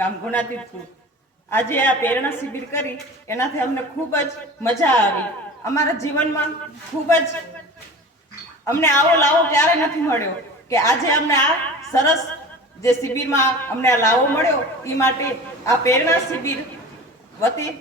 ગામ ગુણાતીતપુર। આજે આ પ્રેરણા શિબિર કરી એનાથી અમને ખૂબ જ મજા આવી। અમારા જીવનમાં ખૂબ જ અમને આવો લાવો ક્યારે નથી મળ્યો કે આજે અમને આ સરસ જે શિબિરમાં અમને આ લાવો મળ્યો એ માટે આ પ્રેરણા શિબિર વતી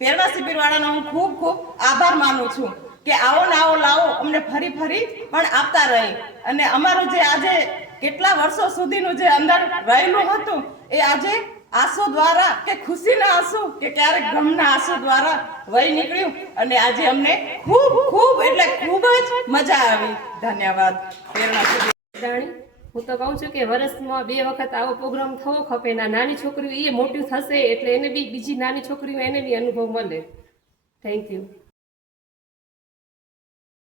પ્રેરણા શિબિર વાળાનો હું ખૂબ ખૂબ આભાર માનું છું કે આવો ને આવો લાવો અમને ફરી ફરી પણ આપતા રહે અને અમારું જે આજે કેટલા વર્ષો સુધીનું જે અંદર રહેલું હતું એ આજે આંસુ દ્વારા કે ખુશીના આંસુ કે ક્યારેક ગમના આંસુ દ્વારા વહી નીકળ્યું અને આજે અમને ખૂબ ખૂબ એટલે ખૂબ જ મજા આવી। ધન્યવાદ। પ્રેરણા શિબિર હું તો કહું છું કે વર્ષમાં 2 વખત આવો પ્રોગ્રામ થવો ખપે। નાની છોકરીઓ એ મોટી થશે એટલે એને બી બીજી નાની છોકરીઓ એને બી અનુભવ મળે। Thank you.